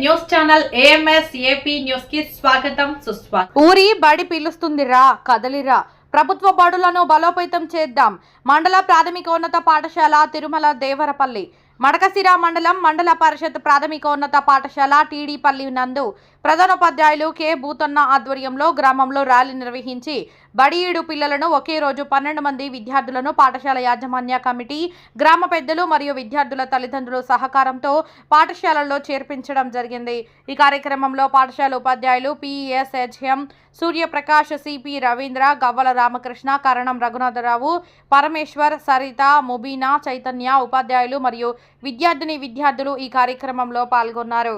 News channel AMS AP news కి స్వాగతం సుస్వాగతం. ఊరి బడి పిలుస్తుందిరా కదలిరా, ప్రభుత్వ బడులను బలోపేతం చేద్దాం. మండల ప్రాథమికోన్నత పాఠశాల తిరుమల దేవరపల్లి, మడకశిర మండలం మండల పరిషత్ ప్రాథమికోన్నత పాఠశాల టీడీపల్లి నందు ప్రధానోపాధ్యాయులు కె భూతన్న ఆధ్వర్యంలో గ్రామంలో ర్యాలీ నిర్వహించి బడిఈడు పిల్లలను ఒకే రోజు 12 మంది విద్యార్థులను పాఠశాల యాజమాన్య కమిటీ, గ్రామ పెద్దలు మరియు విద్యార్థుల తల్లిదండ్రుల సహకారంతో పాఠశాలల్లో చేర్పించడం జరిగింది. ఈ కార్యక్రమంలో పాఠశాల ఉపాధ్యాయులు PESHM సూర్యప్రకాష్, CP రవీంద్ర, గవ్వల రామకృష్ణ, కరణం రఘునాథరావు, పరమేశ్వర్, సరిత, ముబీనా, చైతన్య ఉపాధ్యాయులు మరియు విద్యార్థులు ఈ కార్యక్రమంలో పాల్గొన్నారు.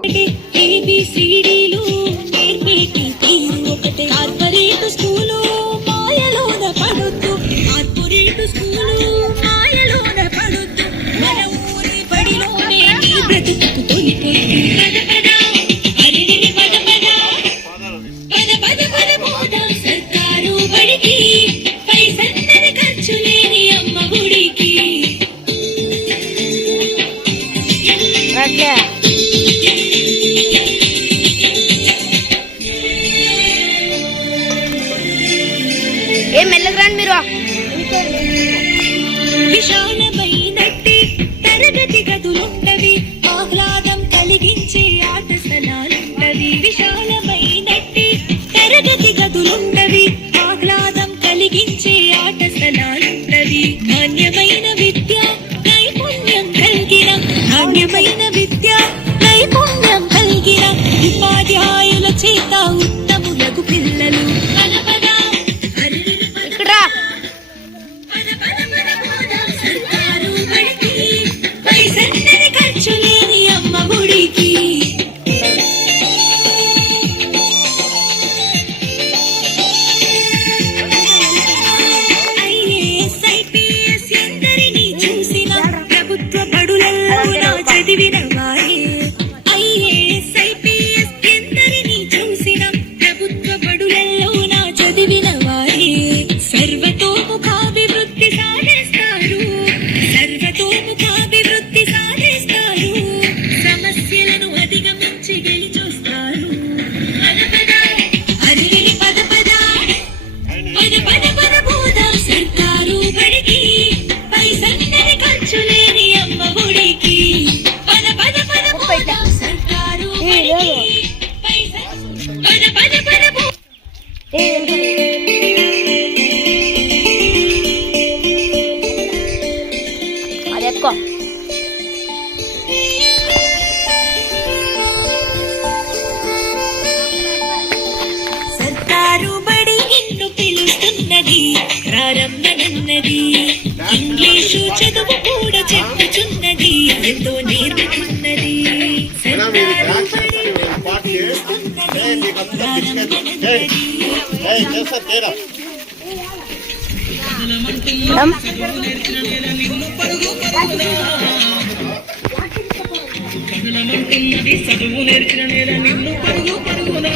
విశాలమైనట్టి తరగతి గదులుంటవి, ఆహ్లాదం కలిగించే ఆట స్థలాలుంటవి. విశాలమైనట్టి తరగతి గదులుంటవి, ఆహ్లాదం కలిగించే ఆట స్థలాలుంటవి. నాణ్యమైన విద్య నైపుణ్యం కలిగిన, నాణ్యమైన విద్య నైపుణ్యం కలిగిన ఉపాధ్యాయుల చేత ఉత్తములకు పిల్లలు సర్కారు బడి నిన్ను పిలుస్తున్నది, ప్రారంభనన్నది. ఇంగ్లీషు చదువు కూడా చెప్పుచున్నది, ఎంతో నేర్పుతున్నది. చదువు నేర్చిన నేల నిన్ను పరుగు పరుగునా